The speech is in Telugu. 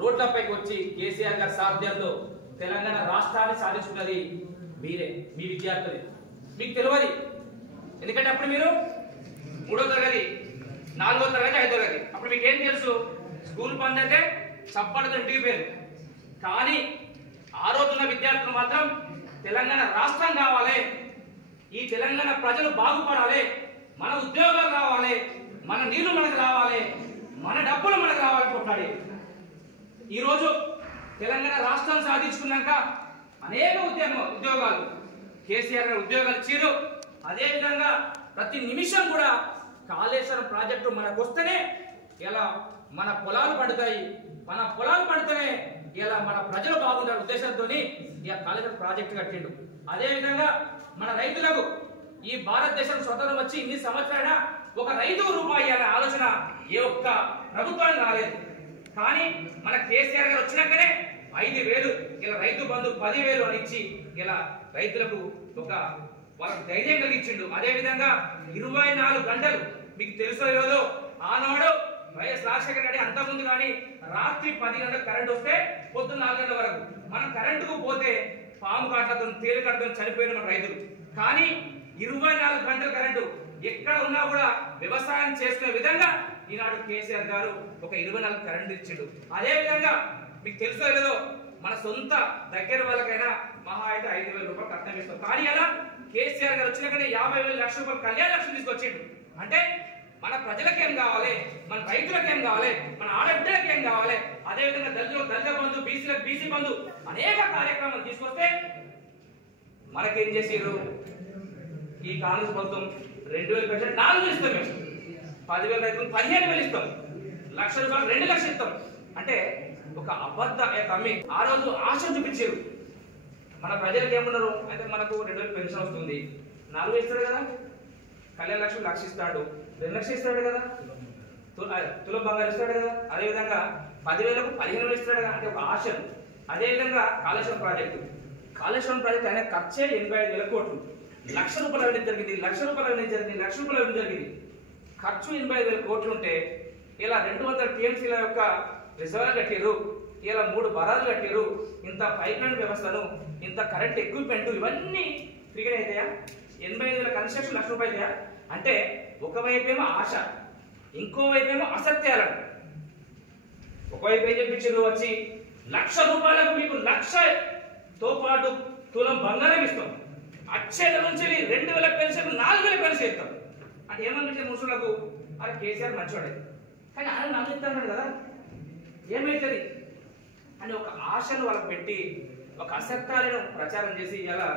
రోడ్లపైకి వచ్చి కేసీఆర్ గారి సారథ్యంలో తెలంగాణ రాష్ట్రాన్ని సాధించుకున్నది మీరే, మీ విద్యార్థులే. మీకు తెలియదు, ఎందుకంటే అప్పుడు మీరు 3వ తరగతి, 4వ తరగతి, 5వ తరగతి. అప్పుడు మీకు ఏం తెలుసు? స్కూల్ బంద్ అయితే చప్పటితో ఇంటికి పేరు. కానీ ఆ రోజున్న విద్యార్థులు మాత్రం తెలంగాణ రాష్ట్రం కావాలి, ఈ తెలంగాణ ప్రజలు బాగుపడాలి, మన ఉద్యోగాలు రావాలి, మన నీళ్లు మనకు రావాలి, మన డబ్బులు మనకు రావాలని కొట్లాడి ఈరోజు తెలంగాణ రాష్ట్రం సాధించుకున్నాక అనేక ఉద్యోగాలు కేసీఆర్ గారు ఉద్యోగాలు ఇచ్చారు. అదేవిధంగా ప్రతి నిమిషం కూడా కాళేశ్వరం ప్రాజెక్టు మనకు వస్తేనే ఇలా మన పొలాలు పండుతాయి, మన పొలాలు పడితేనే ఇలా మన ప్రజలు బాగుంటారు ఉద్దేశంతో ఇక కాళేశ్వరం ప్రాజెక్టు కట్టిండు. అదేవిధంగా మన రైతులకు ఈ భారతదేశం స్వతంత్రం వచ్చి ఇన్ని సంవత్సరాల ఒక రైతు రూపాయి అనే ఆలోచన ఏ ఒక్క ప్రభుత్వానికి రాలేదు. కానీ మన కేసీఆర్ గారు వచ్చినాకనే 5,000 ఇలా రైతు బంధు 10,000 అని ఇచ్చి ఇలా రైతులకు ఒక వాళ్ళకి ధైర్యం కలిగించిండు. అదేవిధంగా 24 గంటలు, మీకు తెలుసో లేదో, ఆనాడు వైఎస్ రాజశేఖర రెడ్డి అంతకుముందు కానీ రాత్రి 10 గంటలకు కరెంట్ వస్తే పొద్దున్న 4 గంటల వరకు మనం కరెంటుకు పోతే పాము కాట్లతో తేలి కట్టుకొని చనిపోయిన మన రైతులు. కానీ 24 గంటల కరెంటు ఎక్కడ ఉన్నా కూడా వ్యవసాయం చేసుకునే విధంగా ఈనాడు కేసీఆర్ గారు ఒక 24 కరెంటు ఇచ్చిండు. అదే విధంగా మీకు తెలుసో లేదో, మన సొంత దగ్గర వాళ్ళకైనా మహా అయితే 5,000 రూపాయలు కట్నం ఇస్తాం. కానీ అలా కేసీఆర్ గారు వచ్చినాకనే 50,000 లక్షల రూపాయలు కళ్యాణ లక్ష్యం తీసుకొచ్చిండు. అంటే మన ప్రజలకు ఏం కావాలి, మన రైతులకు ఏం కావాలి, మన ఆడబిడ్డలకు ఏం కావాలి, అదేవిధంగా దళిత బంధు, బీసీలకు బీసీ బంధు అనేక కార్యక్రమాలు తీసుకొస్తే మనకేం చేసారు? ఈ కాంగ్రెస్ ప్రభుత్వం 2,000 పెన్షన్ 4,000 ఇస్తాం, మేము 10,000 రైతులకు 15,000 ఇస్తాం, ₹1,00,000 2 లక్షలు ఇస్తాం. అంటే ఒక అబద్ధ తమ్మి ఆ రోజు ఆశ చూపించారు. మన ప్రజలకు ఏమన్నారు అంటే మనకు 2,000 పెన్షన్ వస్తుంది, 4,000 ఇస్తాడు కదా, కళ్యాణ లక్ష్మి 1,00,000 ఇస్తాడు, 2 లక్షలు ఇస్తాడు కదా, తులం బంగారు ఇస్తాడు కదా, అదేవిధంగా 10,000కు 15,000 ఇస్తాడు కదా, అంటే ఒక ఆశ. అదేవిధంగా కాళేశ్వరం ప్రాజెక్టు అనే ఖర్చే 85,000 కోట్లు. ₹1,00,000 అవినీతి జరిగింది, ₹1,00,000 అవినీతి జరిగింది, ₹1,00,000 అవినీతి జరిగింది. ఖర్చు 85,000 కోట్లు ఉంటే ఇలా 200 టీఎంసీల యొక్క రిజర్వ్ కట్టారు, ఇలా 3 బరాలు కట్టారు, ఇంత పైప్ లైన్ వ్యవస్థను, ఇంత కరెంట్ ఎక్విప్మెంట్, ఇవన్నీ ఫ్రీగా అవుతాయా? 85,000 కన్స్ట్రక్షన్ ₹1,00,000 అవుతాయా? అంటే ఒకవైపేమో ఆశ, ఇంకోవైపేమో అసత్యాలను. ఒకవైపు ఏం చెప్పించారు? వచ్చి ₹1,00,000 మీకు 1,00,000తో పాటు తులం బంగారం ఇస్తాం, అచ్చేల నుంచి 2,000 పెన్షన్ 4,000 పెన్షన్ ఇస్తాం. అంటే ఏమనిపించారు ముసలకు? అది కేసీఆర్ మంచివాడే, కానీ ఆయన నమ్మిస్తాడు కదా, ఏమైతుంది అని ఒక ఆశను వాళ్ళకి పెట్టి ఒక అసత్యాలను ప్రచారం చేసి ఇలా